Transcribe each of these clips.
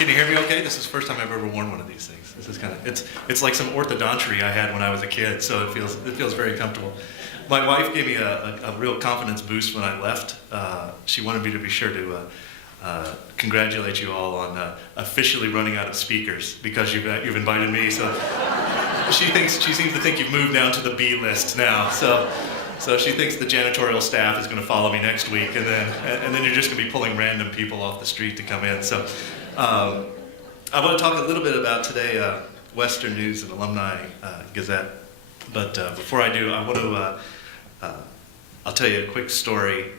Can you hear me okay? This is the first time I've ever worn one of these things. This is kind of, it's like some orthodontiary I had when I was a kid, so it feels very comfortable. My wife gave me a real confidence boost when I left. She wanted me to be sure to congratulate you all on officially running out of speakers because you've invited me. So she seems to think you've moved down to the B list now. So she thinks the janitorial staff is going to follow me next week, and then you're just going to be pulling random people off the street to come in. So I want to talk a little bit about today Western News and Alumni Gazette. But before I do, I want to I'll tell you a quick story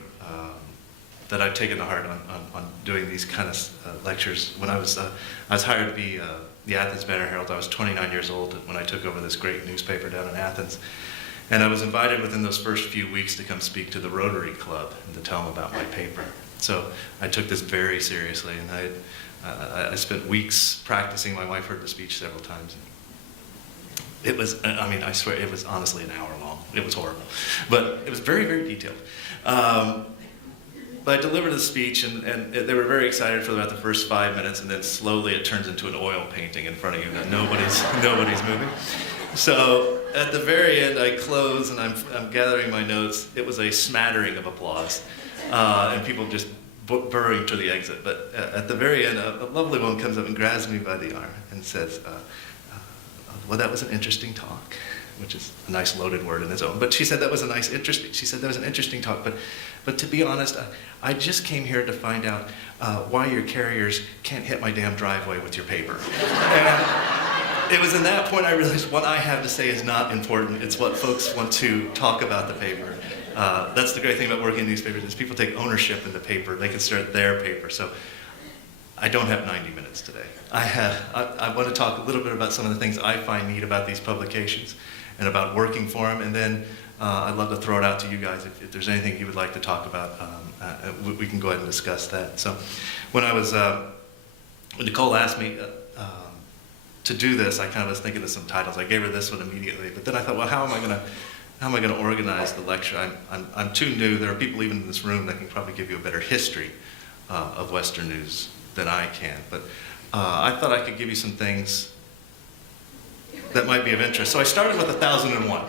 that I've taken to heart on doing these kind of lectures. When I was hired to be the Athens Banner Herald, I was 29 years old when I took over this great newspaper down in Athens. And I was invited within those first few weeks to come speak to the Rotary Club and to tell them about my paper. So I took this very seriously, and I spent weeks practicing. My wife heard the speech several times. It was, I mean, I swear, it was honestly an hour long. It was horrible. But it was very, very detailed. But I delivered the speech, and they were very excited for about the first 5 minutes, and then slowly it turns into an oil painting in front of you that nobody's moving. So at the very end, I close, and I'm gathering my notes. It was a smattering of applause, and people just burrowing to the exit. But at the very end, a lovely woman comes up and grabs me by the arm and says, well, that was an interesting talk, which is a nice loaded word in its own. But she said that was an interesting talk. But to be honest, I just came here to find out why your carriers can't hit my damn driveway with your paper. And it was in that point I realized what I have to say is not important. It's what folks want to talk about the paper. That's the great thing about working in newspapers is people take ownership in the paper. They can start their paper. So I don't have 90 minutes today. I want to talk a little bit about some of the things I find neat about these publications and about working for them, and then I'd love to throw it out to you guys if there's anything you would like to talk about. We can go ahead and discuss that. So when Nicole asked me to do this, I kind of was thinking of some titles. I gave her this one immediately, but then I thought, well, how am I going to organize the lecture? I'm too new. There are people even in this room that can probably give you a better history of Western News than I can. But I thought I could give you some things that might be of interest. So I started with 1001.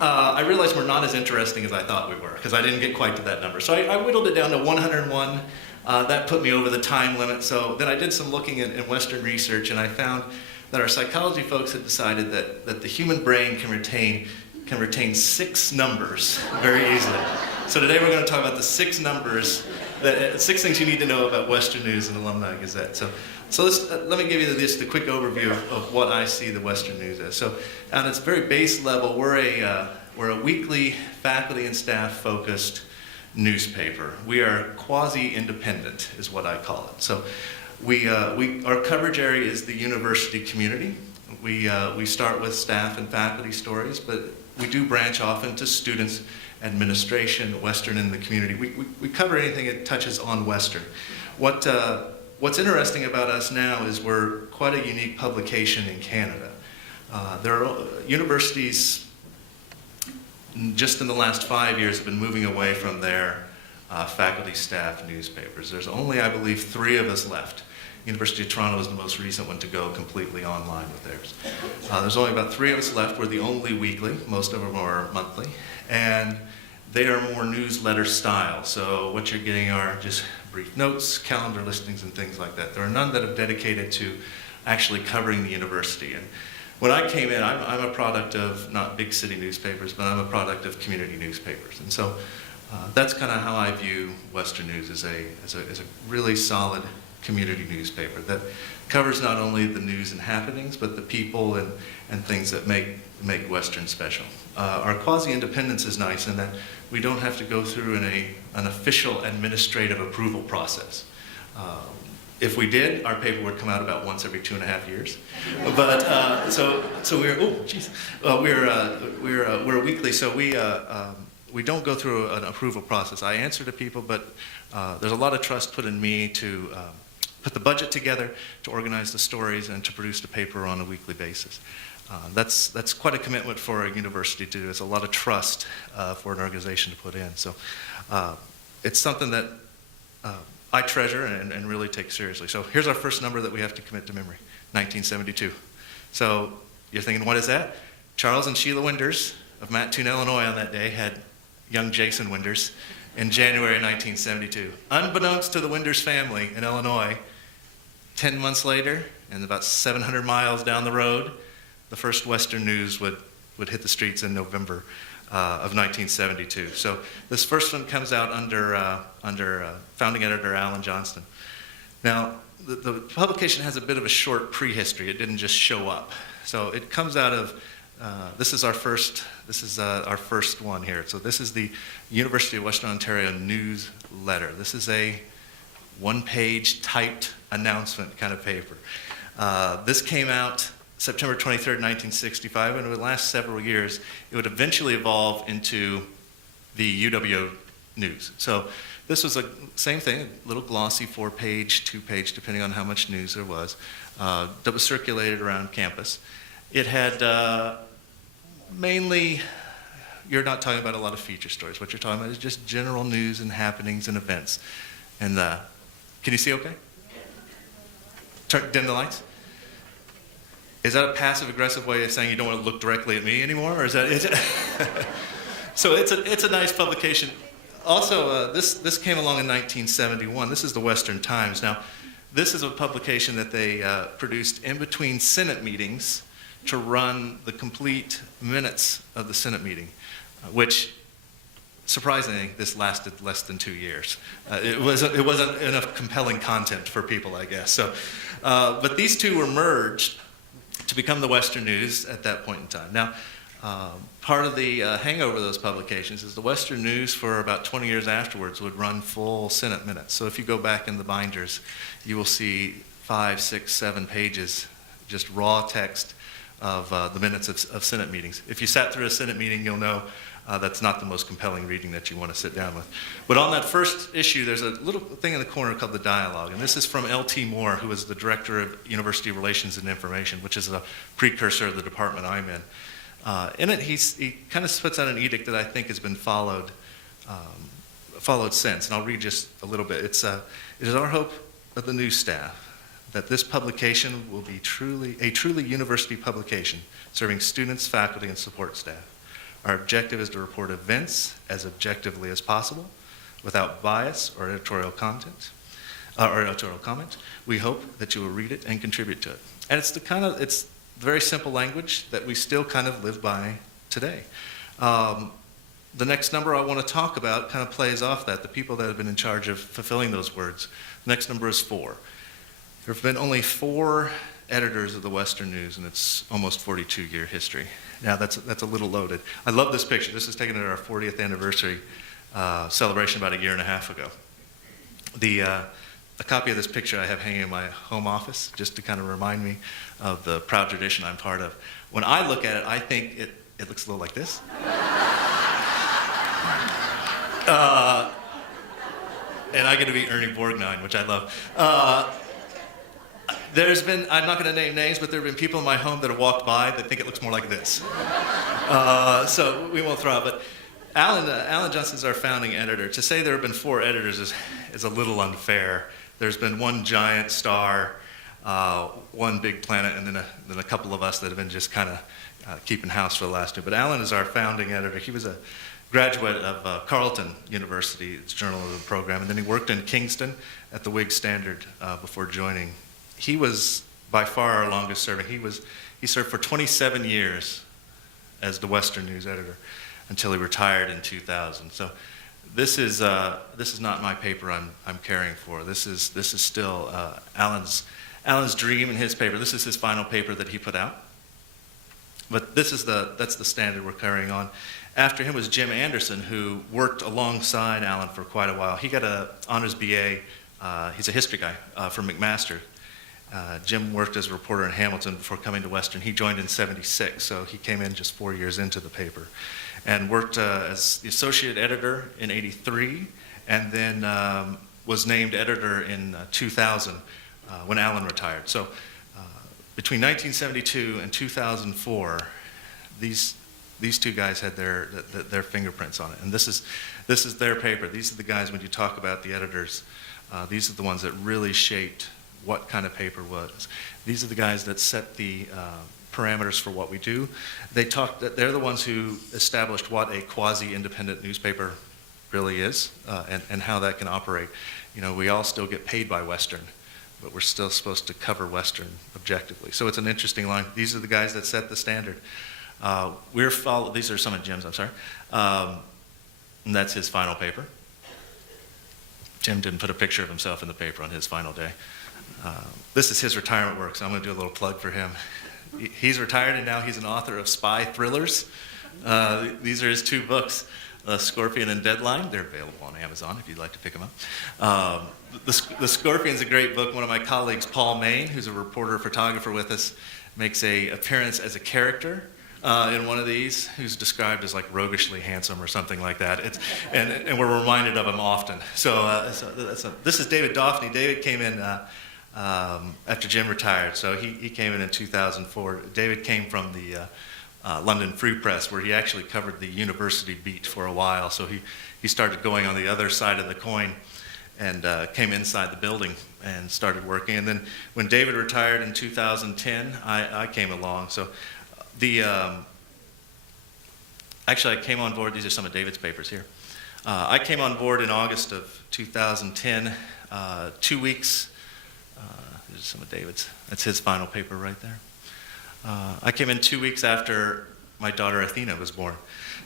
I realized we're not as interesting as I thought we were, because I didn't get quite to that number. So I whittled it down to 101. That put me over the time limit. So then I did some looking in Western research, and I found that our psychology folks had decided that the human brain can retain 6 numbers very easily. So today we're going to talk about the 6 numbers, 6 things you need to know about Western News and Alumni Gazette. So let me give you just a quick overview of what I see the Western News as. So on its very base level, we're a weekly faculty and staff focused newspaper. We are quasi-independent is what I call it. So our coverage area is the university community. We start with staff and faculty stories, but we do branch off into students, administration, Western in the community. We cover anything that touches on Western. What's interesting about us now is we're quite a unique publication in Canada. There are universities just in the last 5 years have been moving away from their faculty staff newspapers. There's only, I believe, 3 of us left. University of Toronto is the most recent one to go completely online with theirs. There's only about 3 of us left. We're the only weekly. Most of them are monthly. And they are more newsletter style. So what you're getting are just brief notes, calendar listings, and things like that. There are none that have dedicated to actually covering the university. And when I came in, I'm a product of not big city newspapers, but I'm a product of community newspapers. And so that's kind of how I view Western News as a really solid community newspaper that covers not only the news and happenings, but the people and things that make Western special. Our quasi-independence is nice in that we don't have to go through an official administrative approval process. If we did, our paper would come out about once every 2.5 years. But so we're weekly, so we don't go through an approval process. I answer to people, but there's a lot of trust put in me to put the budget together, to organize the stories, and to produce the paper on a weekly basis. That's quite a commitment for a university to do. It's a lot of trust for an organization to put in. So it's something that I treasure and really take seriously. So here's our first number that we have to commit to memory, 1972. So you're thinking, what is that? Charles and Sheila Winders of Mattoon, Illinois on that day had young Jason Winders in January 1972. Unbeknownst to the Winders family in Illinois, 10 months later, and about 700 miles down the road, the first Western News would hit the streets in November of 1972. So this first one comes out under founding editor Alan Johnston. Now, the publication has a bit of a short prehistory. It didn't just show up. So it comes out of, this is our first one here. So this is the University of Western Ontario newsletter. This is a one-page typed announcement kind of paper. This came out September 23rd, 1965, and it would last several years. It would eventually evolve into the UWO News. So this was the same thing, a little glossy 4-page, 2-page, depending on how much news there was, that was circulated around campus. It had mainly, you're not talking about a lot of feature stories. What you're talking about is just general news and happenings and events. And can you see okay? Dim the lights. Is that a passive-aggressive way of saying you don't want to look directly at me anymore, or is that? So it's a nice publication. Also, this came along in 1971. This is the Western Times. Now, this is a publication that they produced in between Senate meetings to run the complete minutes of the Senate meeting, which, surprisingly, this lasted less than 2 years. It wasn't enough compelling content for people, I guess. So, but these two were merged to become the Western News at that point in time. Now, part of the hangover of those publications is the Western News for about 20 years afterwards would run full Senate minutes. So if you go back in the binders, you will see 5, 6, 7 pages, just raw text of the minutes of Senate meetings. If you sat through a Senate meeting, you'll know that's not the most compelling reading that you want to sit down with. But on that first issue, there's a little thing in the corner called the Dialogue, and this is from L.T. Moore, who is the Director of University Relations and Information, which is a precursor of the department I'm in. In it, he kind of puts out an edict that I think has been followed since, and I'll read just a little bit. It is our hope of the news staff that this publication will be a truly university publication serving students, faculty, and support staff. Our objective is to report events as objectively as possible, without bias or editorial content, or editorial comment. We hope that you will read it and contribute to it. And it's very simple language that we still kind of live by today. The next number I want to talk about kind of plays off that, the people that have been in charge of fulfilling those words. The next number is 4. There have been only 4 editors of the Western News in its almost 42-year history. Now, that's a little loaded. I love this picture. This is taken at our 40th anniversary celebration about a year and a half ago. A copy of this picture I have hanging in my home office, just to kind of remind me of the proud tradition I'm part of. When I look at it, I think it looks a little like this. And I get to be Ernie Borgnine, which I love. I'm not going to name names, but there have been people in my home that have walked by that think it looks more like this. So we won't throw out, but Alan Johnston's our founding editor. To say there have been 4 editors is a little unfair. There's been one giant star, one big planet, and then a couple of us that have been just kind of keeping house for the last 2. But Alan is our founding editor. He was a graduate of Carleton University, its journalism program, and then he worked in Kingston at the Whig Standard before joining. He was by far our longest serving. He served for 27 years as the Western News editor until he retired in 2000. So this is not my paper I'm caring for. This is still Alan's dream and his paper. This is his final paper that he put out. But that's the standard we're carrying on. After him was Jim Anderson, who worked alongside Alan for quite a while. He got an honors BA. He's a history guy from McMaster. Jim worked as a reporter in Hamilton before coming to Western. He joined in '76, so he came in just 4 years into the paper, and worked as the associate editor in '83, and then was named editor in 2000 when Alan retired. So between 1972 and 2004, these 2 guys had their fingerprints on it, and this is their paper. These are the guys, when you talk about the editors These are the ones that really shaped what kind of paper was. These are the guys that set the parameters for what we do. They're the ones who established what a quasi-independent newspaper really is, and how that can operate. You know, we all still get paid by Western, but we're still supposed to cover Western objectively. So it's an interesting line. These are the guys that set the standard. These are some of Jim's, I'm sorry. And that's his final paper. Jim didn't put a picture of himself in the paper on his final day. This is his retirement work, so I'm going to do a little plug for him. He's retired, and now he's an author of spy thrillers. These are his 2 books, Scorpion and Deadline. They're available on Amazon if you'd like to pick them up. The Scorpion's a great book. One of my colleagues, Paul Main, who's a reporter, photographer with us, makes an appearance as a character in one of these, who's described as like roguishly handsome or something like that. And we're reminded of him often. This is David Daphne. David came in after Jim retired, so he came in 2004. David came from the London Free Press, where he actually covered the university beat for a while. So he started going on the other side of the coin and came inside the building and started working. And then when David retired in 2010, I came along. So actually I came on board. These are some of David's papers here. I came on board in August of 2010, 2 weeks. There's some of David's. That's his final paper right there. I came in 2 weeks after my daughter Athena was born.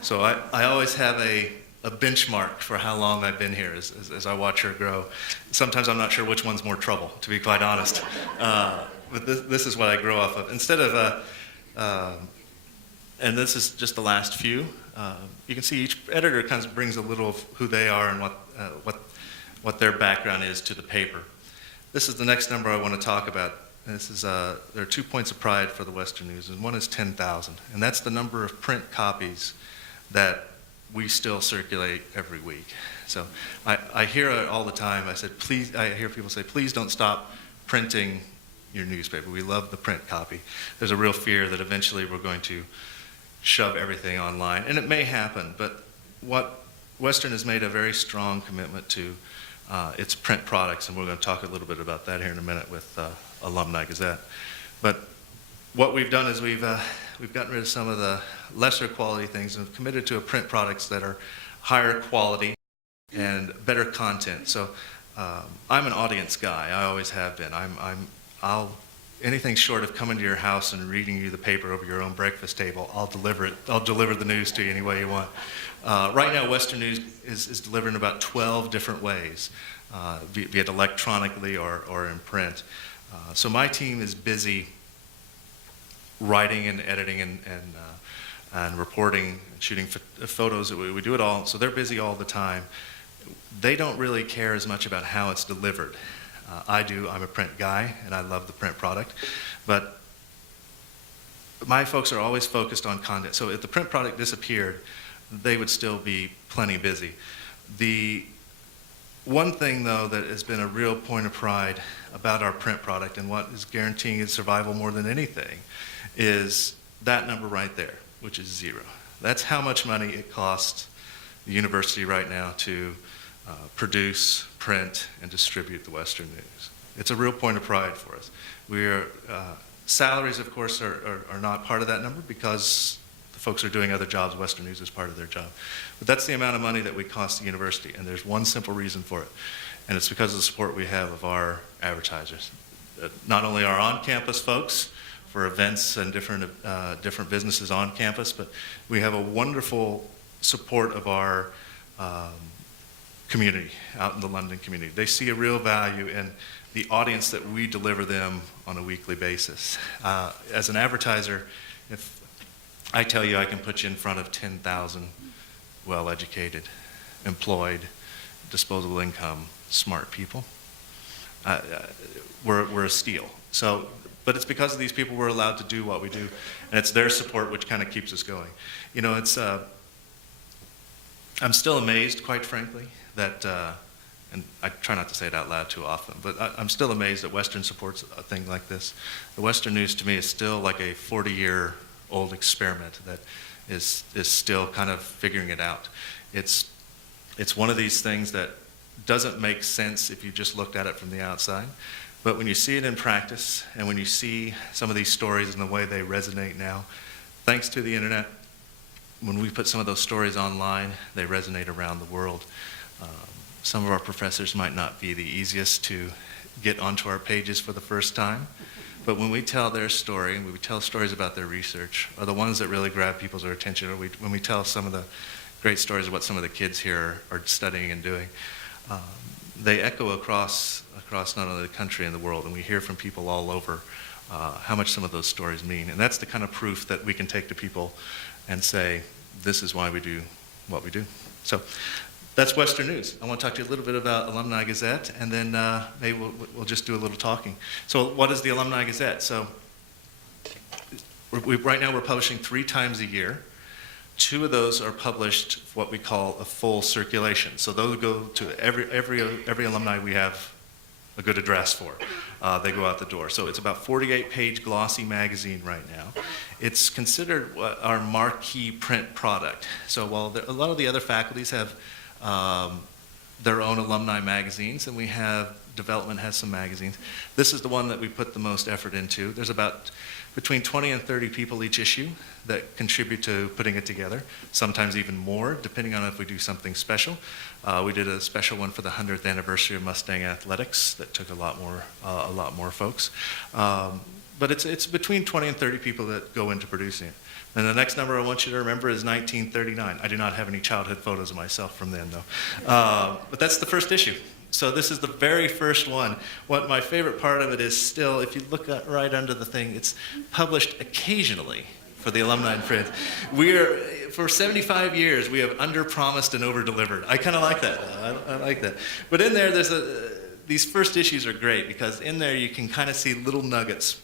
So I always have a benchmark for how long I've been here as I watch her grow. Sometimes I'm not sure which one's more trouble, to be quite honest. But this is what I grow off of. Instead of, and this is just the last few, you can see each editor kind of brings a little of who they are and what their background is to the paper. This is the next number I want to talk about. This is, there are 2 points of pride for the Western News, and one is 10,000. And that's the number of print copies that we still circulate every week. So I hear it all the time. I hear people say, please don't stop printing your newspaper. We love the print copy. There's a real fear that eventually we're going to shove everything online. And it may happen, but what Western has made a very strong commitment to its print products, and we're going to talk a little bit about that here in a minute with Alumni Gazette. But what we've done is we've gotten rid of some of the lesser quality things and committed to print products that are higher quality and better content. So I'm an audience guy. I always have been. Anything short of coming to your house and reading you the paper over your own breakfast table, I'll deliver it. I'll deliver the news to you any way you want. Right now, Western News is delivered in about 12 different ways, be it electronically or in print. So my team is busy writing and editing and reporting and shooting photos. We do it all, so they're busy all the time. They don't really care as much about how it's delivered. I do. I'm a print guy, and I love the print product. But my folks are always focused on content. So if the print product disappeared, they would still be plenty busy. The one thing, though, that has been a real point of pride about our print product and what is guaranteeing its survival more than anything is that number right there, which is 0. That's how much money it costs the university right now to produce, print, and distribute the Western News. It's a real point of pride for us. Salaries, of course, are not part of that number because the folks are doing other jobs. Western News is part of their job. But that's the amount of money that we cost the university, and there's one simple reason for it, and it's because of the support we have of our advertisers. Not only our on-campus folks for events and different businesses on campus, but we have a wonderful support of our community out in the London community. They see a real value in the audience that we deliver them on a weekly basis. As an advertiser, if I tell you I can put you in front of 10,000 well-educated, employed, disposable income, smart people, we're a steal. So, but it's because of these people we're allowed to do what we do, and it's their support which kind of keeps us going. You know, it's I'm still amazed, quite frankly, that, and I try not to say it out loud too often, but I'm still amazed that Western supports a thing like this. The Western News to me is still like a 40-year-old experiment that is still kind of figuring it out. It's one of these things that doesn't make sense if you just looked at it from the outside. But when you see it in practice, and when you see some of these stories and the way they resonate now, thanks to the internet, when we put some of those stories online, they resonate around the world. Some of our professors might not be the easiest to get onto our pages for the first time, but when we tell their story, and when we tell stories about their research, are the ones that really grab people's attention, or when we tell some of the great stories of what some of the kids here are studying and doing, they echo across not only the country and the world, and we hear from people all over how much some of those stories mean. And that's the kind of proof that we can take to people and say, this is why we do what we do. So that's Western News. I want to talk to you a little bit about Alumni Gazette, and then maybe we'll just do a little talking. So what is the Alumni Gazette? So right now we're publishing 3 times a year. 2 of those are published what we call a full circulation. So those go to every alumni we have a good address for. They go out the door. So it's about 48-page glossy magazine right now. It's considered our marquee print product. So while a lot of the other faculties have their own alumni magazines, and we have development has some magazines, this is the one that we put the most effort into. There's about between 20 and 30 people each issue that contribute to putting it together, sometimes even more, depending on if we do something special. We did a special one for the 100th anniversary of Mustang Athletics that took a lot more folks. But it's between 20 and 30 people that go into producing it. And the next number I want you to remember is 1939. I do not have any childhood photos of myself from then, though. But that's the first issue. So this is the very first one. What my favorite part of it is still, if you look right under the thing, it's published occasionally for the alumni and friends. For 75 years, we have under-promised and over-delivered. I kind of like that. I like that. But in there, these first issues are great because in there you can kind of see little nuggets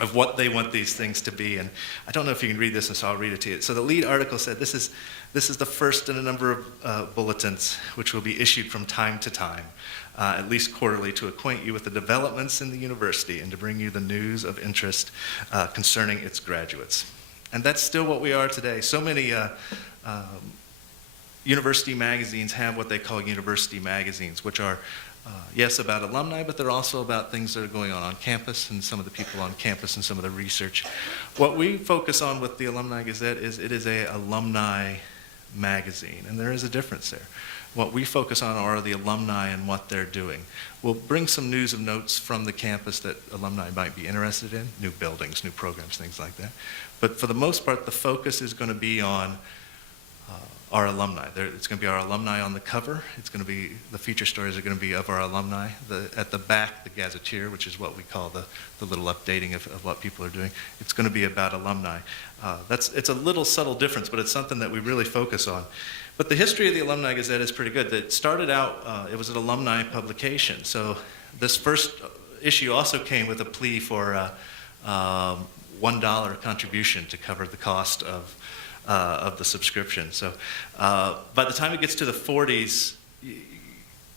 of what they want these things to be. And I don't know if you can read this, and so I'll read it to you. So the lead article said, this is the first in a number of bulletins which will be issued from time to time, at least quarterly, to acquaint you with the developments in the university and to bring you the news of interest concerning its graduates. And that's still what we are today. So many university magazines have what they call university magazines, which are yes, about alumni, but they're also about things that are going on campus and some of the people on campus and some of the research. What we focus on with the Alumni Gazette is it is an alumni magazine, and there is a difference there. What we focus on are the alumni and what they're doing. We'll bring some news and notes from the campus that alumni might be interested in, new buildings, new programs, things like that. But for the most part, the focus is going to be on our alumni. It's going to be our alumni on the cover. It's going to be, the feature stories are going to be of our alumni. At the back, the Gazetteer, which is what we call the little updating of what people are doing. It's going to be about alumni. It's a little subtle difference, but it's something that we really focus on. But the history of the Alumni Gazette is pretty good. It started out, it was an alumni publication. So this first issue also came with a plea for $1 contribution to cover the cost of the subscription. So by the time it gets to the 40s,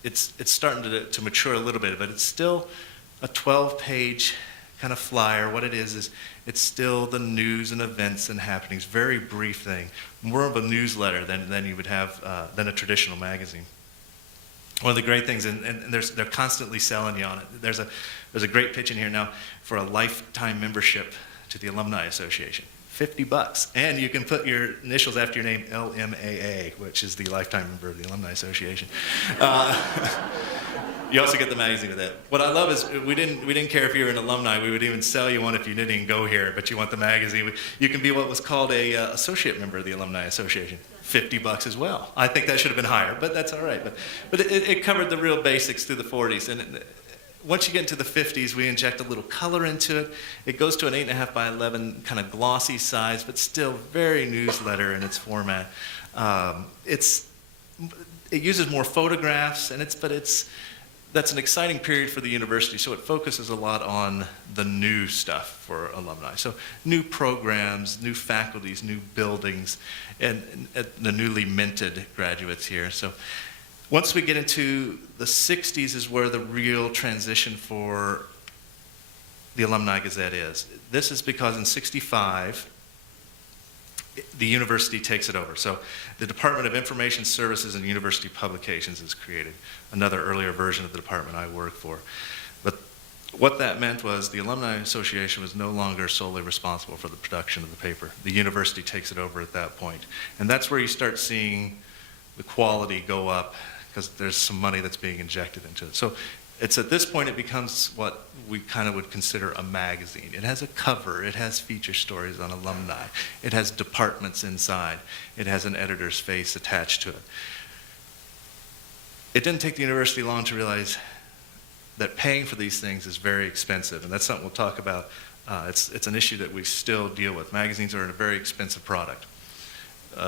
it's starting to mature a little bit, but it's still a 12-page kind of flyer. What it is it's still the news and events and happenings, very brief thing, more of a newsletter than you would have than a traditional magazine. One of the great things, and they're constantly selling you on it. There's a great pitch in here now for a lifetime membership to the Alumni Association. $50, and you can put your initials after your name, LMAA, which is the lifetime member of the Alumni Association. You also get the magazine with that. What I love is we didn't care if you were an alumni. We would even sell you one if you didn't even go here, but you want the magazine. You can be what was called a associate member of the Alumni Association. $50 as well. I think that should have been higher, but that's all right. But it covered the real basics through the 40s, and once you get into the 50s, we inject a little color into it. It goes to an 8.5 by 11 kind of glossy size, but still very newsletter in its format. It uses more photographs, and that's an exciting period for the university. So it focuses a lot on the new stuff for alumni. So new programs, new faculties, new buildings, and the newly minted graduates here. So once we get into the 60s is where the real transition for the Alumni Gazette is. This is because in 65, the university takes it over. So the Department of Information Services and University Publications is created, another earlier version of the department I work for. But what that meant was the Alumni Association was no longer solely responsible for the production of the paper. The university takes it over at that point. And that's where you start seeing the quality go up, because there's some money that's being injected into it. So it's at this point it becomes what we kind of would consider a magazine. It has a cover, it has feature stories on alumni, it has departments inside, it has an editor's face attached to it. It didn't take the university long to realize that paying for these things is very expensive, and that's something we'll talk about. It's an issue that we still deal with. Magazines are a very expensive product.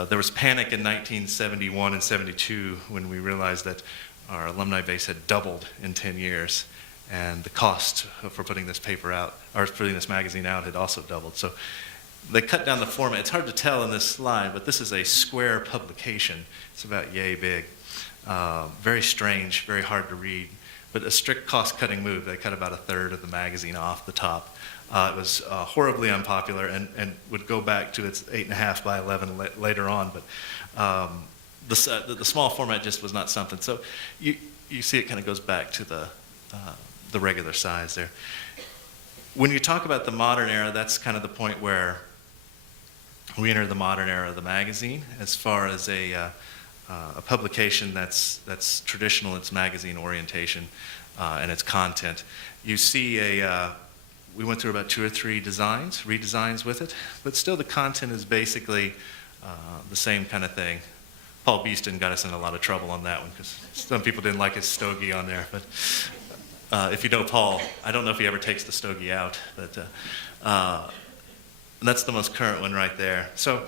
There was panic in 1971 and 72 when we realized that our alumni base had doubled in 10 years, and the cost for putting this paper out, or putting this magazine out, had also doubled. So they cut down the format. It's hard to tell in this slide, but this is a square publication. It's about yay big. Very strange, very hard to read, but a strict cost-cutting move. They cut about a third of the magazine off the top. It was horribly unpopular and would go back to its 8.5 by 11 later on, but the small format just was not something. So you see it kind of goes back to the regular size there. When you talk about the modern era, that's kind of the point where we enter the modern era of the magazine as far as a publication that's traditional in its magazine orientation and its content. You see we went through about 2 or 3 redesigns with it, but still the content is basically the same kind of thing. Paul Beeston got us in a lot of trouble on that one because some people didn't like his stogie on there. But if you know Paul, I don't know if he ever takes the stogie out, but that's the most current one right there. So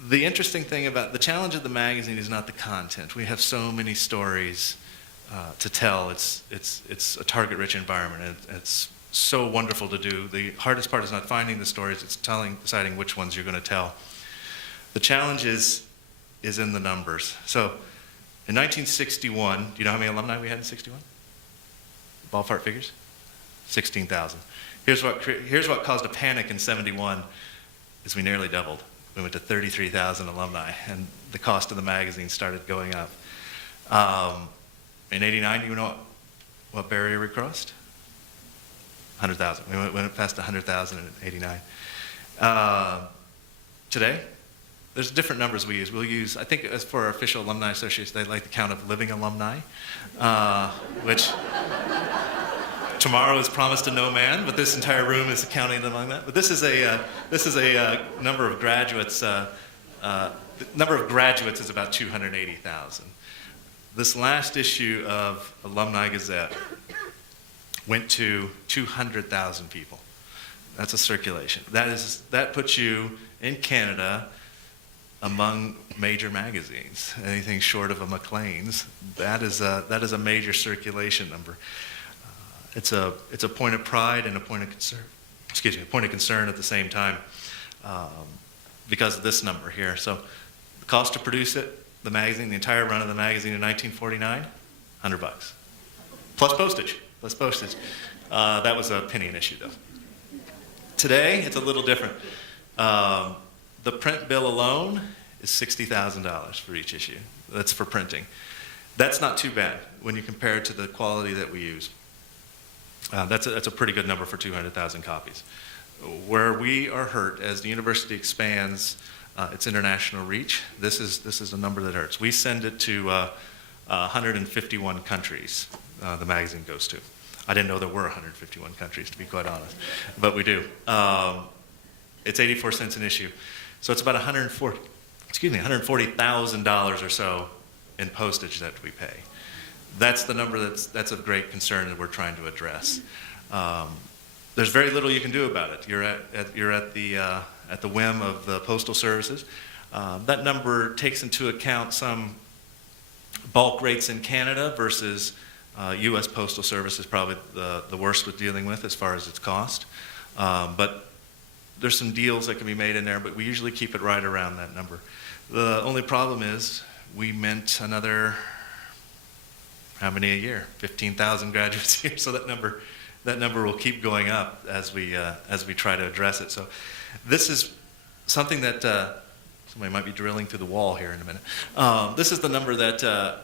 the interesting thing about the challenge of the magazine is not the content. We have so many stories to tell. It's a target-rich environment, and it's so wonderful to do. The hardest part is not finding the stories, it's deciding which ones you're going to tell. The challenge is in the numbers. So in 1961, do you know how many alumni we had in 61? Ballpark figures? 16,000. Here's what caused a panic in 71 is we nearly doubled. We went to 33,000 alumni, and the cost of the magazine started going up. In 89, you know what barrier we crossed? 100,000. We went past 100,000 in 89. Today, there's different numbers we use. We'll use, I think as for our official alumni association, they like the count of living alumni, which tomorrow is promised to no man, but this entire room is counting among that. But this is a number of graduates. The number of graduates is about 280,000. This last issue of Alumni Gazette went to 200,000 people. That's a circulation. That puts you in Canada among major magazines. Anything short of a Maclean's, that is a major circulation number. It's a point of pride and a point of concern. Excuse me, a point of concern at the same time because of this number here. So the cost to produce it, the magazine, the entire run of the magazine in 1949, $100. Plus postage. That was a penny an issue though. Today, it's a little different. The print bill alone is $60,000 for each issue. That's for printing. That's not too bad when you compare it to the quality that we use. That's a pretty good number for 200,000 copies. Where we are hurt as the university expands its international reach, this is a number that hurts. We send it to 151 countries the magazine goes to. I didn't know there were 151 countries, to be quite honest, but we do. It's 84 cents an issue. So it's about $140,000 or so in postage that we pay. That's the number that's of great concern that we're trying to address. There's very little you can do about it. You're at the whim of the postal services. That number takes into account some bulk rates in Canada versus U.S. Postal Service is probably the worst with dealing with as far as its cost. But there's some deals that can be made in there, but we usually keep it right around that number. The only problem is we mint another, how many a year? 15,000 graduates a year. So that number will keep going up as we try to address it. So this is something that somebody might be drilling through the wall here in a minute. This is the number that,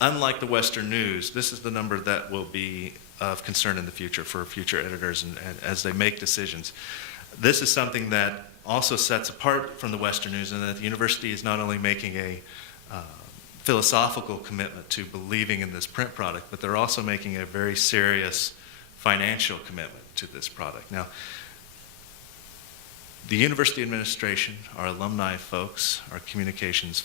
unlike the Western News, this is the number that will be of concern in the future for future editors and as they make decisions. This is something that also sets apart from the Western News, and that the university is not only making a philosophical commitment to believing in this print product, but they're also making a very serious financial commitment to this product. Now, the university administration, our alumni folks, our communications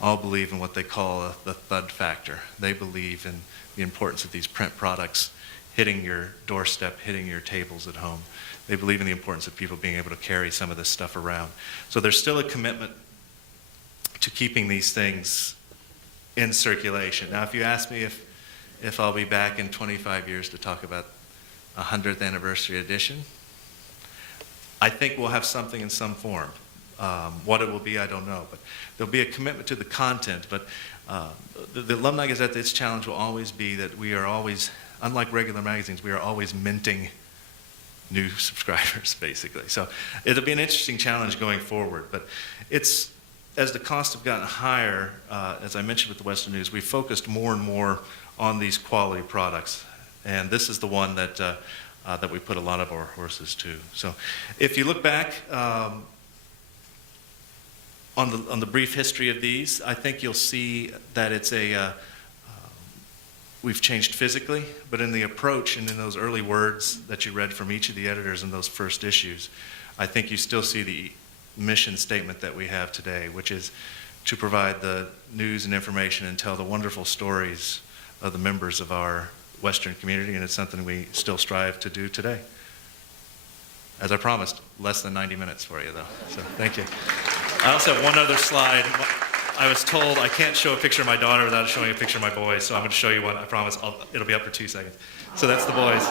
all believe in what they call the thud factor. They believe in the importance of these print products hitting your doorstep, hitting your tables at home. They believe in the importance of people being able to carry some of this stuff around. So there's still a commitment to keeping these things in circulation. Now, if you ask me if I'll be back in 25 years to talk about a 100th anniversary edition, I think we'll have something in some form. What it will be, I don't know, but there'll be a commitment to the content. But the Alumni Gazette, its challenge will always be that we are always, unlike regular magazines, we are always minting new subscribers, basically. So it'll be an interesting challenge going forward. But it's, as the costs have gotten higher, as I mentioned with the Western News, we focused more and more on these quality products. And this is the one that that we put a lot of our horses to. So if you look back on the brief history of these, I think you'll see that it's we've changed physically, but in the approach and in those early words that you read from each of the editors in those first issues, I think you still see the mission statement that we have today, which is to provide the news and information and tell the wonderful stories of the members of our Western community, and it's something we still strive to do today. As I promised, less than 90 minutes for you, though, so thank you. I also have one other slide. I was told I can't show a picture of my daughter without showing a picture of my boys, so I'm going to show you one. I promise it'll be up for 2 seconds. So that's the boys.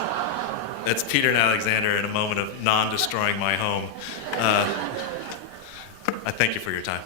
That's Peter and Alexander in a moment of non-destroying my home. I thank you for your time.